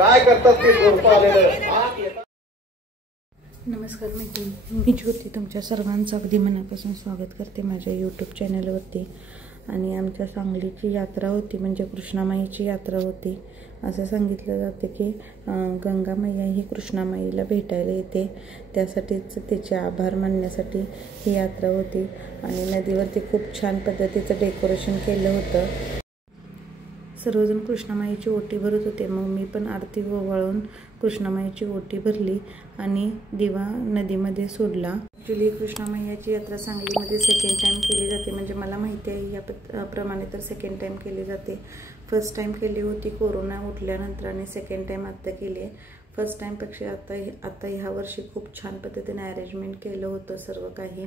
काय करतात ते झोपा आलेलं. नमस्कार मैत्रिणी, मी ज्योती तुमच्या सर्वांचं अगदी मनापासून स्वागत करते माझ्या यूट्यूब चॅनलवरती. आणि आमच्या सांगलीची यात्रा होती, म्हणजे कृष्णामाईची यात्रा होती. असं सांगितलं जातं की गंगामाई ही कृष्णामाईला भेटायला येते, त्यासाठीच तिचे आभार मानण्यासाठी ही यात्रा होती. आणि नदीवरती खूप छान पद्धतीचं डेकोरेशन केलं होतं. सर्वजण कृष्णामाईची ओटी भरत होते. मग मी पण आरती ओवाळून कृष्णामाईची ओटी भरली आणि दिवा नदीमध्ये सोडला. ॲक्च्युली कृष्णामाईची यात्रा सांगलीमध्ये सेकंड टाईम केली जाते, म्हणजे मला माहिती आहे याप्रमाणे तर सेकंड टाईम केली जाते. फर्स्ट टाईम केली होती कोरोना उठल्यानंतर आणि सेकंड टाईम आत्ता केली आहे. फर्स्ट टाईमपेक्षा आता ह्या वर्षी खूप छान पद्धतीने अरेंजमेंट केलं होतं सर्व काही.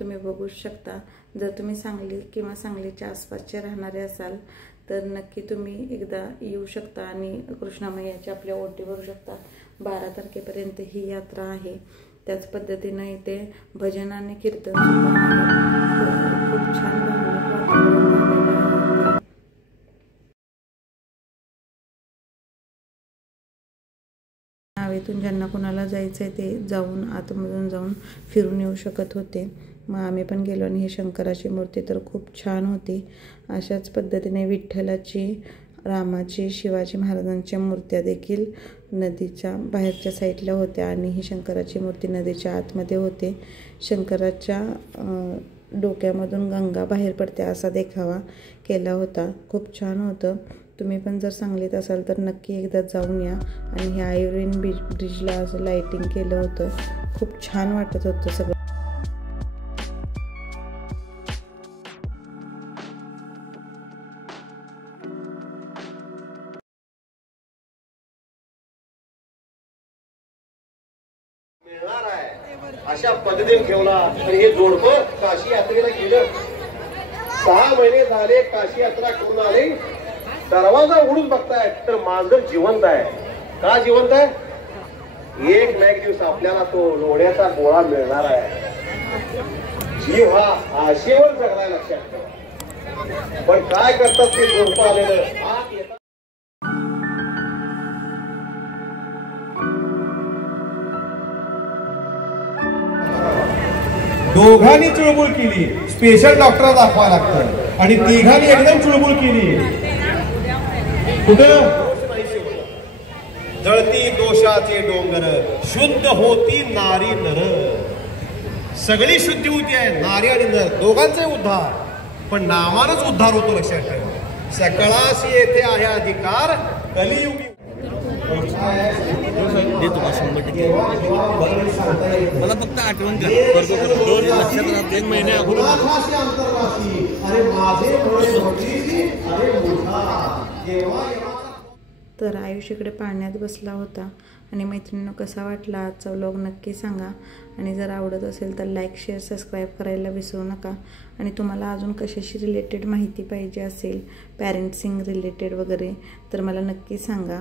तुम्ही बघू शकता. जर तुम्ही सांगली किंवा सांगलीच्या आसपासचे राहणारे असाल तर नक्की तुम्ही एकदा येऊ शकता आणि कृष्णामाईची आपल्या ओटी भरू शकता. 12 तारखेपर्यंत ही यात्रा आहे. त्याच पद्धतीने इथे भजन आणि कीर्तन सुद्धा आहे. खूप छान भावनिक वातावरण आहे. नावेतून ज्यांना कोणाला जायचं आहे ते जाऊन आतमधून जाऊन फिरून येऊ शकत होते. मग आम्ही पण गेलो आणि ही शंकराची मूर्ती तर खूप छान होती. अशाच पद्धतीने विठ्ठलाची, रामाची, शिवाजी महाराजांच्या मूर्त्या देखील नदीच्या बाहेरच्या साईडला होत्या आणि ही शंकराची मूर्ती नदीच्या आतमध्ये होते. शंकराच्या डोक्यामधून गंगा बाहेर पडते असा देखावा केला होता. खूप छान होतं. तुम्ही पण जर सांगलीत असाल तर नक्की एकदा जाऊन या. आणि हे आयर्विन ब्रिजला असं लाईटिंग केलं होतं. खूप छान वाटत होतं सगळं. अशा पद्धतीने ठेवला तर हे जोडपं काशी यात्रेला गेलं. 6 महिने झाले काशी यात्रा करून आले. दरवाजा उघडून बघताय तर मांजर जिवंत आहे. का जिवंत आहे? एक ना एक दिवस आपल्याला तो लोण्याचा गोळा मिळणार आहे. जीव हा आशेवर जगलाय लक्षात ठेवा. पण काय करतात ते जोडपं आलेलं. दोघांनी चुळबुळ केली. स्पेशल डॉक्टर दाखवा लागतं. आणि तिघांनी एकदम चुळबुळ केली. कुठं? जळती दोषाचे डोंगर, शुद्ध होती नारी नर. सगळी शुद्धी होती आहे, नारी आणि नर दोघांचे उद्धार. पण नामानच उद्धार होतो लक्षात ठेवा. सकळाशी येथे आहे अधिकार कलियुगी. मला फक्त आठवण कर. 2 लक्षात 3 महिने अगोदर. तर आयुष इकडे पाळण्यात बसला होता. आणि मैत्रिणींनो, कसा वाटला आजचा व्लॉग नक्की सांगा. आणि जर आवडत असेल तर लाईक, शेअर, सबस्क्राईब करायला विसरू नका. आणि तुम्हाला अजून कशाशी रिलेटेड माहिती पाहिजे असेल, पॅरेंट्सिंग रिलेटेड वगैरे, तर मला नक्की सांगा.